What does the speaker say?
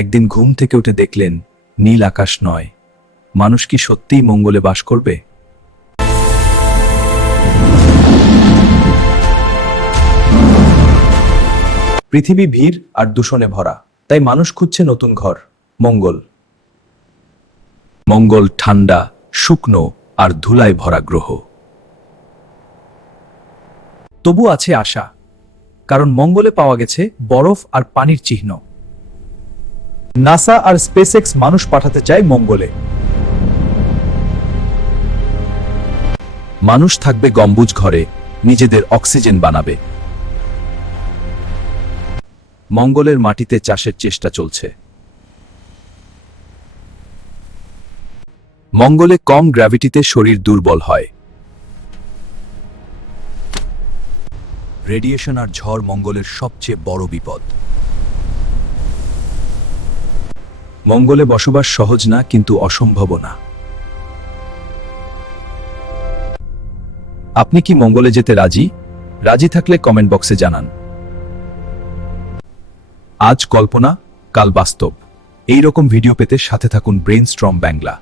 একদিন ঘুম থেকে উঠে দেখলেন নীল আকাশ নয়, মানুষ কি সত্যিই মঙ্গলে বাস করবে? পৃথিবী ভিড় আর দূষণে ভরা, তাই মানুষ খুঁজছে নতুন ঘর, মঙ্গল। মঙ্গল ঠান্ডা, শুকনো আর ধুলায় ভরা গ্রহ। তবু আছে আশা, কারণ মঙ্গলে পাওয়া গেছে বরফ আর পানির চিহ্ন। নাসা আর স্পেসএক্স মানুষ পাঠাতে চায় মঙ্গলে। মানুষ থাকবে গম্বুজ ঘরে, নিজেদের অক্সিজেন বানাবে। মঙ্গলের মাটিতে চাষের চেষ্টা চলছে। মঙ্গলে কম গ্র্যাভিটিতে শরীর দুর্বল হয়। রেডিয়েশন আর ঝড় মঙ্গলের সবচেয়ে বড় বিপদ। মঙ্গলে বসবাস সহজ না, কিন্তু অসম্ভব না। আপনি কি মঙ্গলে যেতে রাজি? রাজি থাকলে কমেন্ট বক্সে জানান। আজ কল্পনা, কাল বাস্তব। এই রকম ভিডিও পেতে সাথে থাকুন ব্রেইনস্টর্ম বাংলা।